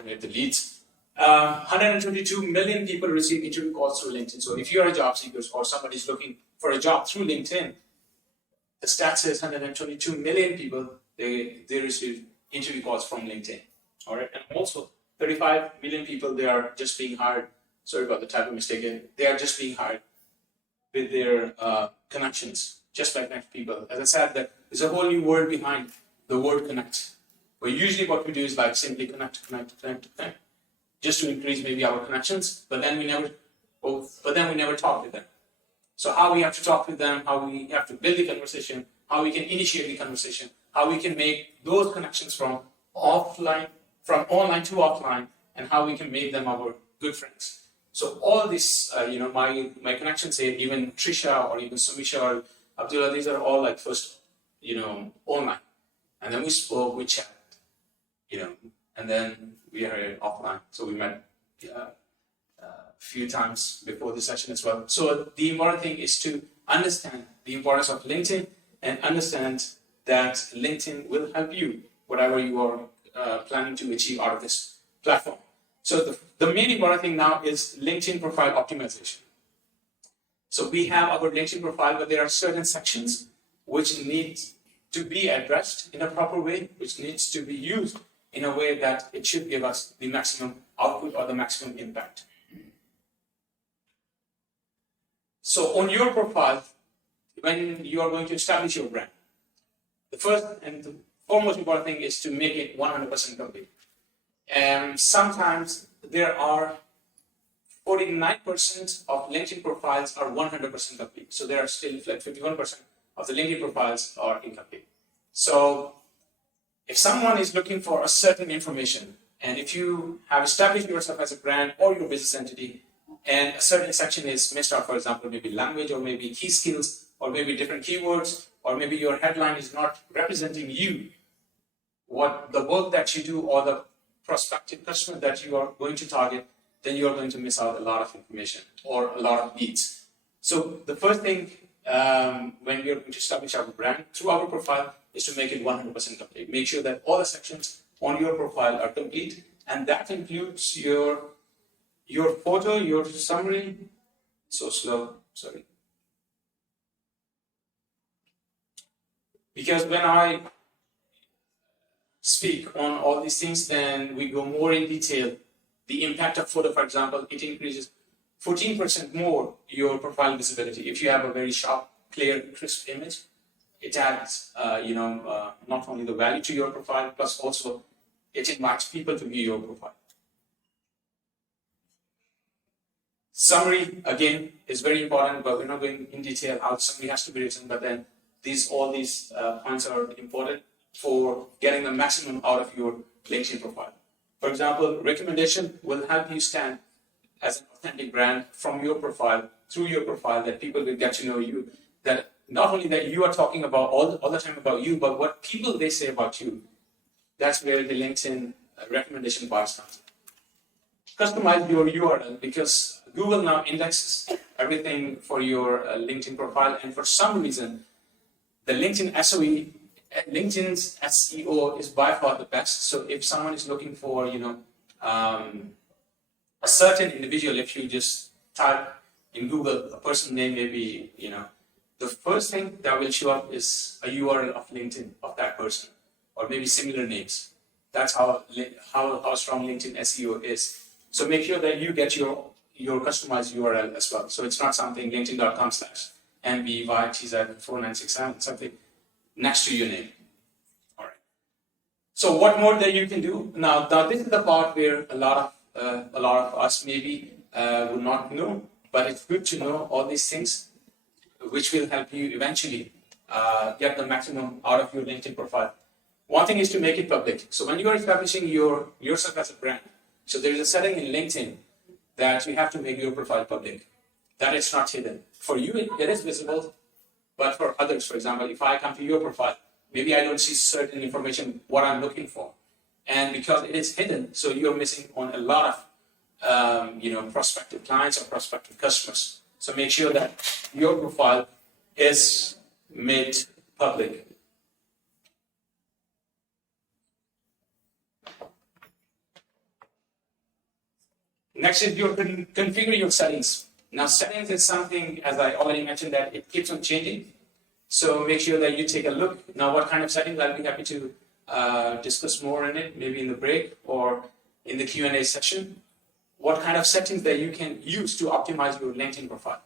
generate the leads. 122 million people receive interview calls through LinkedIn. So if you are a job seeker or somebody is looking for a job through LinkedIn, the stat says 122 million people, they receive interview calls from LinkedIn. All right, and also 35 million people, they are just being hired. Sorry about the typo mistake. They are just being hired with their connections, just like next people. As I said, that there's a whole new word behind the word connect. But usually what we do is like simply connect, just to increase maybe our connections, but then we never talk with them. So how we have to talk with them, how we have to build the conversation, how we can initiate the conversation, how we can make those connections from online to offline, and how we can make them our good friends. So all this, my connections here, even Trisha or even Sumisha or Abdullah, these are all like first, online. And then we spoke, we chat, and then we are offline. So we met a few times before the session as well. So the important thing is to understand the importance of LinkedIn and understand that LinkedIn will help you, whatever you are planning to achieve out of this platform. So the main important thing now is LinkedIn profile optimization. So we have our LinkedIn profile, but there are certain sections which need to be addressed in a proper way, which needs to be used in a way that it should give us the maximum output or the maximum impact. So on your profile, when you are going to establish your brand, the first and the foremost important thing is to make it 100% complete. And sometimes there are 49% of LinkedIn profiles are 100% complete. So there are still like 51% of the LinkedIn profiles are incomplete. So if someone is looking for a certain information, and if you have established yourself as a brand or your business entity, and a certain section is missed out, for example, maybe language or maybe key skills or maybe different keywords, or maybe your headline is not representing you, what the work that you do or the prospective customer that you are going to target, then you are going to miss out a lot of information or a lot of leads. So the first thing when we are going to establish our brand through our profile is to make it 100% complete. Make sure that all the sections on your profile are complete, and that includes your photo, your summary. So slow, sorry. Because when I speak on all these things, then we go more in detail. The impact of photo, for example, it increases 14% more your profile visibility. If you have a very sharp, clear, crisp image, it adds, not only the value to your profile, plus also it invites people to view your profile. Summary, again, is very important, but we're not going in detail how the summary has to be written, but then all these points are important for getting the maximum out of your LinkedIn profile. For example, recommendation will help you stand as an authentic brand from your profile, through your profile, that people will get to know you, that not only that you are talking about all the time about you, but what people they say about you. That's where the LinkedIn recommendation part starts. Customize your URL, because Google now indexes everything for your LinkedIn profile, and for some reason, the LinkedIn's SEO is by far the best. So if someone is looking for, a certain individual, if you just type in Google a person name, maybe, the first thing that will show up is a URL of LinkedIn of that person, or maybe similar names. That's how strong LinkedIn SEO is. So make sure that you get your customized URL as well. So it's not something linkedin.com/NBYTZ4967, something next to your name. All right. So what more that you can do? Now this is the part where a lot of us maybe would not know, but it's good to know all these things, which will help you eventually get the maximum out of your LinkedIn profile. One thing is to make it public. So when you are establishing yourself as a brand, so there is a setting in LinkedIn that you have to make your profile public, that it's not hidden. For you, it is visible, but for others, for example, if I come to your profile, maybe I don't see certain information, what I'm looking for. And because it is hidden, so you're missing on a lot of prospective clients or prospective customers. So make sure that your profile is made public. Next is your configure your settings. Now, settings is something, as I already mentioned, that it keeps on changing. So make sure that you take a look. Now, what kind of settings? I'll be happy to discuss more in it, maybe in the break or in the Q&A session. What kind of settings that you can use to optimize your LinkedIn profile?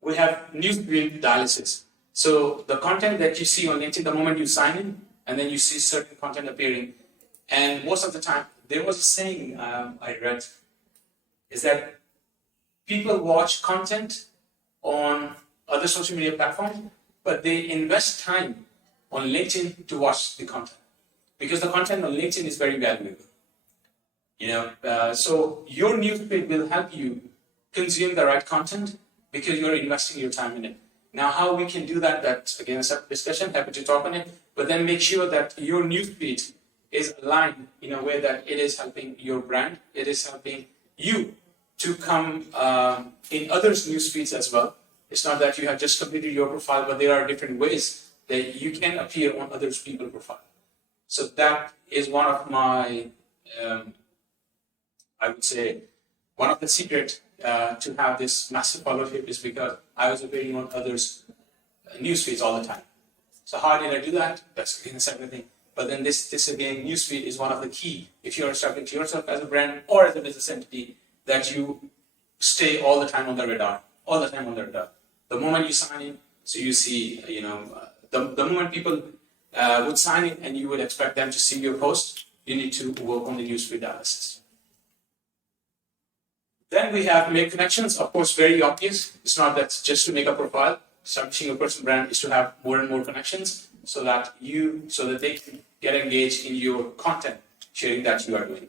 We have newsfeed dialysis. So the content that you see on LinkedIn, the moment you sign in, and then you see certain content appearing. And most of the time, there was a saying I read, is that people watch content on other social media platforms, but they invest time on LinkedIn to watch the content, because the content on LinkedIn is very valuable. So your newsfeed will help you consume the right content because you're investing your time in it. Now, how we can do that, that's again a separate discussion, happy to talk on it, but then make sure that your newsfeed is aligned in a way that it is helping your brand, it is helping you to come in others' newsfeeds as well. It's not that you have just completed your profile, but there are different ways that you can appear on others' people's profile. So that is one of my, I would say, one of the secrets to have this massive followership is because I was appearing on others' newsfeeds all the time. So how did I do that? That's again a separate thing. But then this again, newsfeed is one of the key, if you're establishing yourself as a brand or as a business entity, that you stay all the time on the radar, all the time on the radar. The moment you sign in, so you see, the moment people would sign in and you would expect them to see your post, you need to work on the newsfeed analysis. Then we have make connections, of course, very obvious. It's not that just to make a profile. Establishing a personal brand is to have more and more connections so that they can get engaged in your content sharing that you are doing.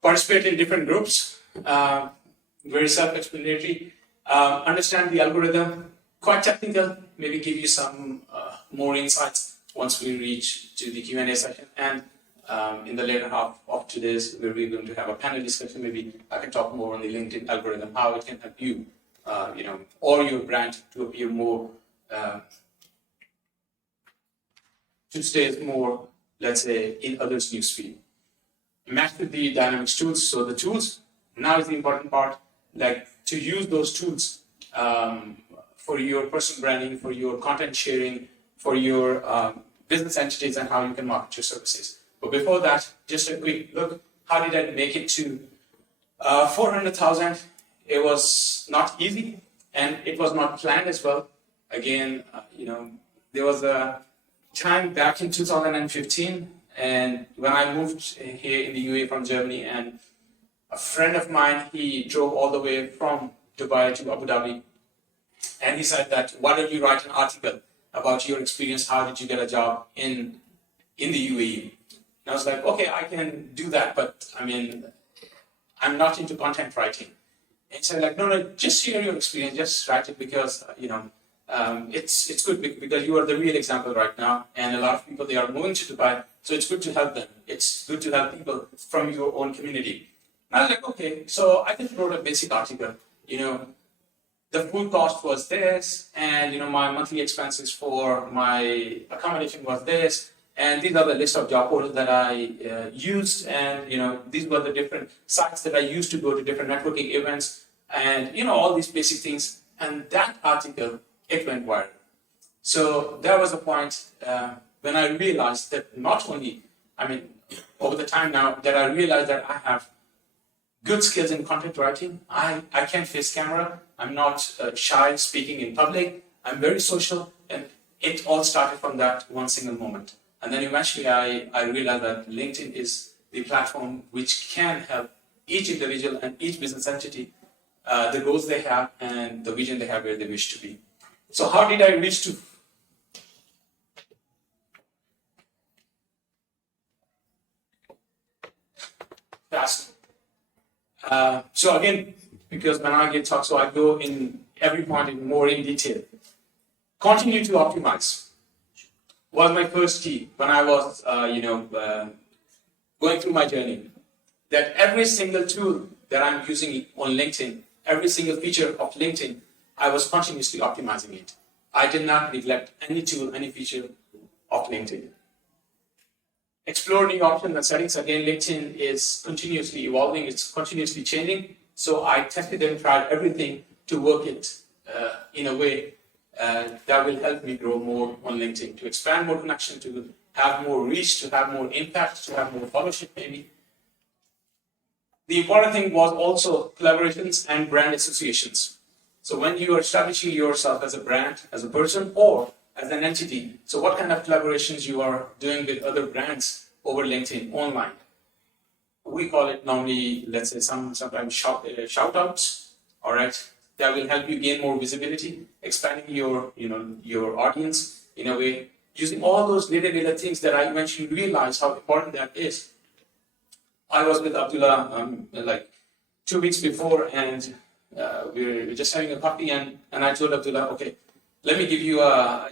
Participate in different groups, very self-explanatory. Understand the algorithm, quite technical, maybe give you some more insights once we reach to the Q&A session. And in the later half of today's, where we're going to have a panel discussion, maybe I can talk more on the LinkedIn algorithm, how it can help you, or your brand to appear more, to stay more, let's say, in others' newsfeed. Match with the dynamics tools. So the tools, now is the important part, like to use those tools for your personal branding, for your content sharing, for your business entities, and how you can market your services. But before that, just a quick look, how did I make it to 400,000? It was not easy, and it was not planned as well. Again, there was a time back in 2015, and when I moved here in the UAE from Germany, and a friend of mine, he drove all the way from Dubai to Abu Dhabi, and he said that, why don't you write an article about your experience, how did you get a job in the UAE? And I was like, okay, I can do that, but I'm not into content writing. And he said, like, no, just share your experience, just write it, because it's good because you are the real example right now, and a lot of people, they are moving to Dubai, so it's good to help them. It's good to help people from your own community. And I was like, okay, so I just wrote a basic article. The food cost was this, and my monthly expenses for my accommodation was this. And these are the list of job portals that I used, and these were the different sites that I used to go to different networking events, and all these basic things. And that article, it went viral. So that was the point when I realized that not only, over the time now, that I realized that I have good skills in content writing. I can face camera. I'm not shy speaking in public. I'm very social, and it all started from that one single moment. And then eventually I realized that LinkedIn is the platform which can help each individual and each business entity, the goals they have and the vision they have where they wish to be. So how did I reach to? Fast. So again, because when I get talk, so I go in every point in more in detail. Continue to optimize was my first key when I was, going through my journey. That every single tool that I'm using on LinkedIn, every single feature of LinkedIn, I was continuously optimizing it. I did not neglect any tool, any feature of LinkedIn. explore new options and settings. Again, LinkedIn is continuously evolving, it's continuously changing. So I tested and tried everything to work it in a way that will help me grow more on LinkedIn, to expand more connection, to have more reach, to have more impact, to have more followership maybe. The important thing was also collaborations and brand associations. So when you are establishing yourself as a brand, as a person, or as an entity, so what kind of collaborations you are doing with other brands over LinkedIn online? We call it normally, let's say, sometimes shout outs, all right? That will help you gain more visibility, expanding your audience in a way, using all those little things that I eventually realized how important that is. I was with Abdullah like 2 weeks before, and we were just having a coffee, and I told Abdullah, okay, let me give you a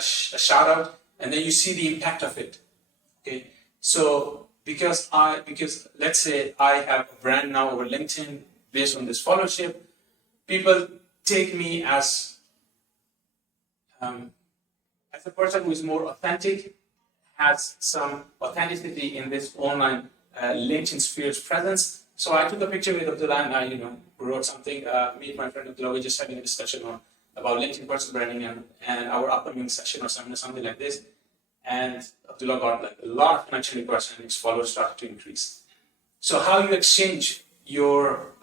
shout out, and then you see the impact of it. Okay, so because let's say I have a brand now over LinkedIn based on this followership, people take me as a person who is more authentic, has some authenticity in this online LinkedIn sphere's presence. So I took a picture with Abdullah, and I wrote something. Me and my friend Abdullah were just having a discussion about LinkedIn personal branding and our upcoming session or something like this. And Abdullah got like a lot of connection requests, and his followers started to increase. So how you exchange your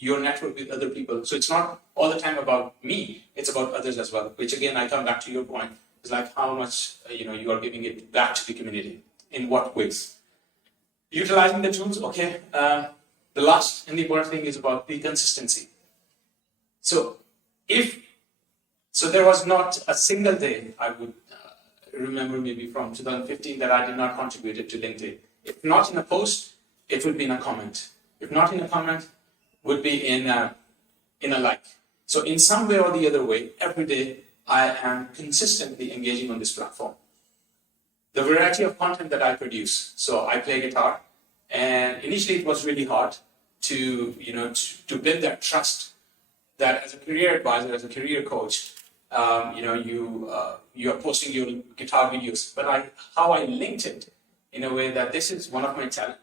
network with other people. So it's not all the time about me; it's about others as well. Which again, I come back to your point. It's like how much you are giving it back to the community. In what ways? Utilizing the tools. Okay. The last and the important thing is about the consistency. So there was not a single day I would remember maybe from 2015 that I did not contribute to LinkedIn. If not in a post, it would be in a comment. If not in a comment, would be in a like. So in some way or the other way, every day I am consistently engaging on this platform. The variety of content that I produce. So I play guitar, and initially it was really hard to build that trust that as a career advisor, as a career coach, you are posting your guitar videos. But how I linked it in a way that this is one of my talent.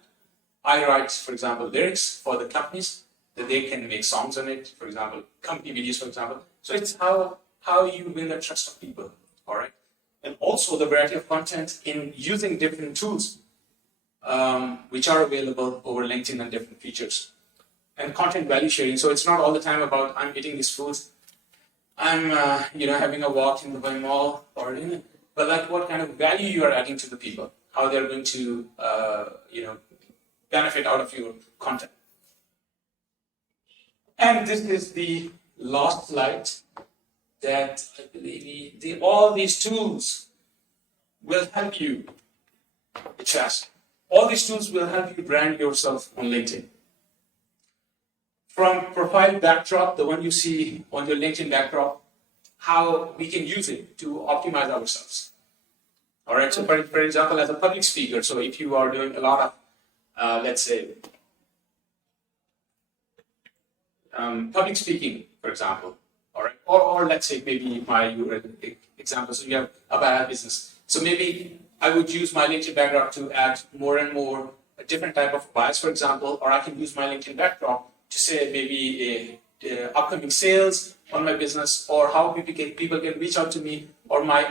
I write, for example, lyrics for the companies that they can make songs on it. For example, company videos, for example. So it's how you win the trust of people. All right. And also the variety of content in using different tools, which are available over LinkedIn and different features. And content value sharing. So it's not all the time about I'm eating these foods, I'm having a walk in the mall, but like what kind of value you are adding to the people, how they're going to benefit out of your content. And this is the last slide that I believe all these tools will help you. All these tools will help you brand yourself on LinkedIn. From profile backdrop, the one you see on your LinkedIn backdrop, how we can use it to optimize ourselves. All right, so for example, as a public speaker, so if you are doing a lot of, let's say, public speaking, for example, all right, or let's say maybe your example, so you have a bad business. So maybe I would use my LinkedIn backdrop to add more and more a different type of bias, for example, or I can use my LinkedIn backdrop to say maybe upcoming sales on my business, or how people can reach out to me, or my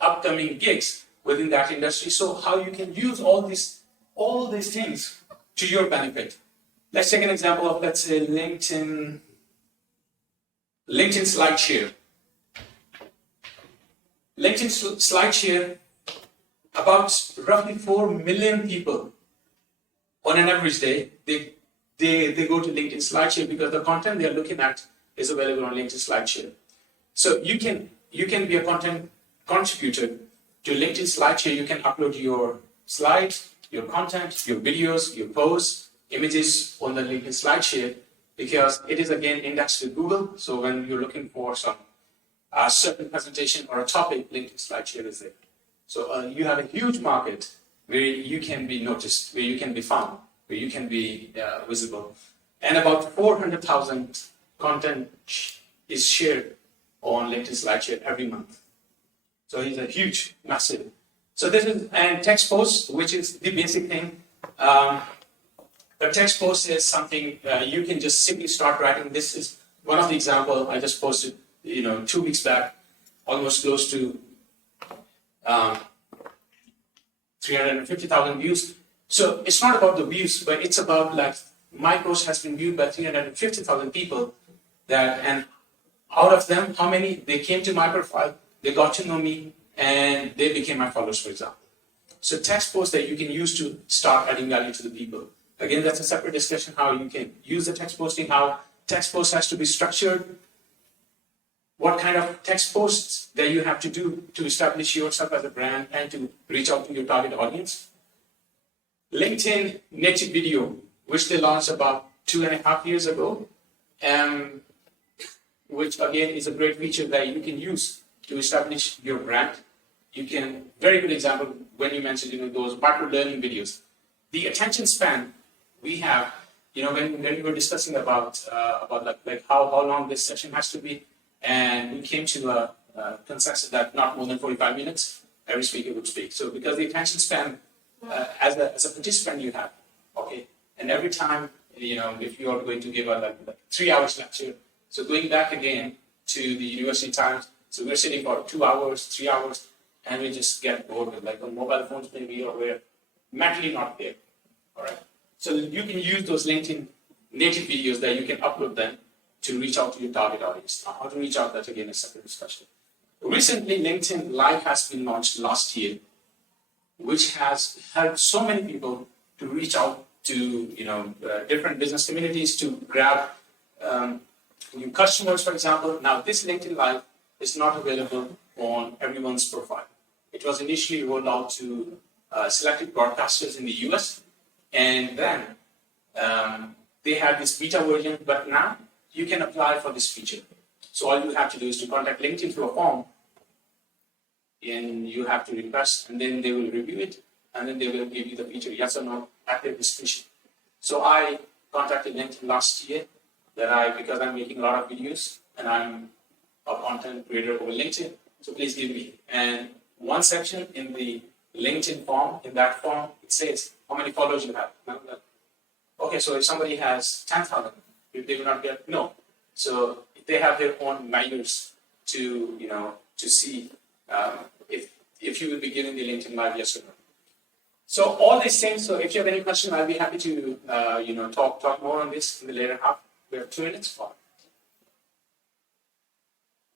upcoming gigs within that industry. So how you can use all these things to your benefit. Let's take an example of, let's say, LinkedIn SlideShare. LinkedIn SlideShare, about roughly 4 million people on an average day, they go to LinkedIn SlideShare because the content they are looking at is available on LinkedIn SlideShare. So you can be a content contributor to LinkedIn SlideShare. You can upload your slides, your content, your videos, your posts, images on the LinkedIn SlideShare, because it is again indexed to Google. So when you're looking for some certain presentation or a topic, LinkedIn SlideShare is there. So you have a huge market where you can be noticed, where you can be found, where you can be visible. And about 400,000 content is shared on LinkedIn SlideShare every month. So it's a huge, massive So this is and text post, which is the basic thing. The text post is something you can just simply start writing. This is one of the example I just posted, 2 weeks back, almost close to 350,000 views. So it's not about the views, but it's about like my post has been viewed by 350,000 people. And out of them, how many they came to my profile, they got to know me, and they became my followers, for example. So text posts that you can use to start adding value to the people. Again, that's a separate discussion how you can use the text posting, how text post has to be structured, what kind of text posts that you have to do to establish yourself as a brand and to reach out to your target audience. LinkedIn native video, which they launched about 2.5 years ago, which again is a great feature that you can use to establish your brand. You can, very good example when you mentioned those micro learning videos. The attention span we have, when we were discussing about like how long this session has to be, and we came to a consensus that not more than 45 minutes every speaker would speak. So because the attention span as a participant you have, okay, and every time if you are going to give a like 3 hours lecture, so going back again to the university times, so we're sitting for 2 hours, 3 hours, and we just get bored with like on mobile phones maybe, or we're mentally not there. All right. So you can use those LinkedIn native videos that you can upload them to reach out to your target audience. Now, how to reach out, that again is a separate discussion. Recently, LinkedIn Live has been launched last year, which has helped so many people to reach out to different business communities to grab new customers, for example. Now, this LinkedIn Live is not available on everyone's profile. It was initially rolled out to selected broadcasters in the US, and then they had this beta version, but now you can apply for this feature. So all you have to do is to contact LinkedIn through a form, and you have to request, and then they will review it, and then they will give you the feature, yes or no, at their discretion. So I contacted LinkedIn last year because I'm making a lot of videos, and I'm a content creator over LinkedIn, so please give me. And one section in the LinkedIn form, in that form, it says how many followers you have. Okay, so if somebody has 10,000, if they will not get, no. So they have their own measures to see if you will be giving the LinkedIn Live, yes or no. So all these things. So if you have any question, I'll be happy to talk more on this in the later half. We have 2 minutes for.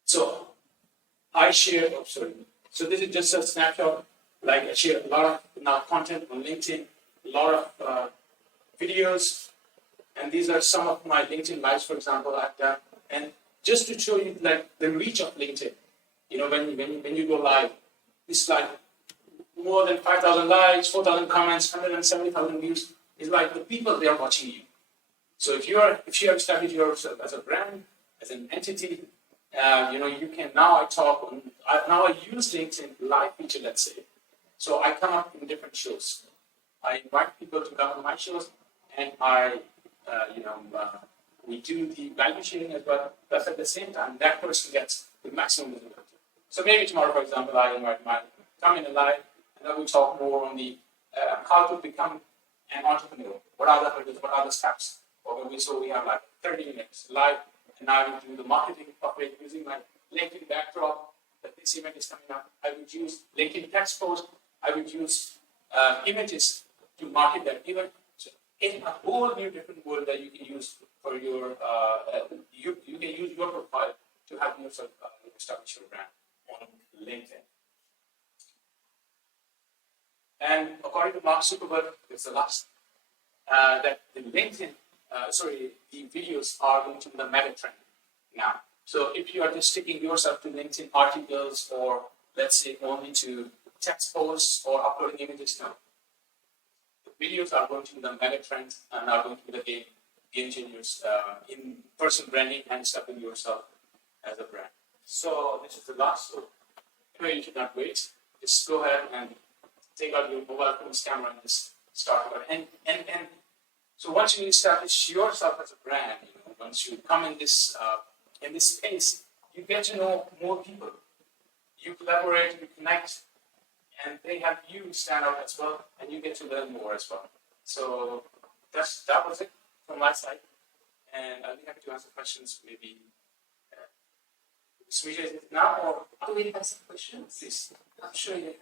So I share. Oh, sorry. So this is just a snapshot. Like I share a lot of now content on LinkedIn, a lot of videos, and these are some of my LinkedIn lives, for example, I've done. And just to show you like the reach of LinkedIn, when you go live, it's like more than 5,000 likes, 4,000 comments, 170,000 views. It's like the people they are watching you. So if you have established yourself as a brand, as an entity, you can now I use LinkedIn Live feature, let's say. So I come up in different shows. I invite people to come on my shows, and we do the value sharing as well. But at the same time, that person gets the maximum visibility. So maybe tomorrow, for example, I invite come in live, and then we talk more on the how to become an entrepreneur. What are the hurdles? What are the steps? So we have like 30 minutes live, and I will do the marketing of it using my LinkedIn backdrop. That this event is coming up. I would use LinkedIn text post. I would use images to market that event. So it's a whole new different world that you can use for your. You can use your profile to have yourself establish your brand on LinkedIn. And according to Mark Zuckerberg, it's the last that the LinkedIn, the videos are going to be the meta trend now. So if you are just sticking yourself to LinkedIn articles or let's say only to text posts or uploading images now, the videos are going to be the meta trend and are going to be the game changers in person branding and stepping yourself as a brand. So this is the last. So anyway, you should not wait. Just go ahead and take out your mobile phone's camera and just start working. And so once you establish yourself as a brand, once you come in this space, you get to know more people. You collaborate, you connect, and they have you stand out as well, and you get to learn more as well. So that was it from my side, and I'll be happy to answer questions. Maybe Smita, is it now or Do we have some questions? please? I'm sure you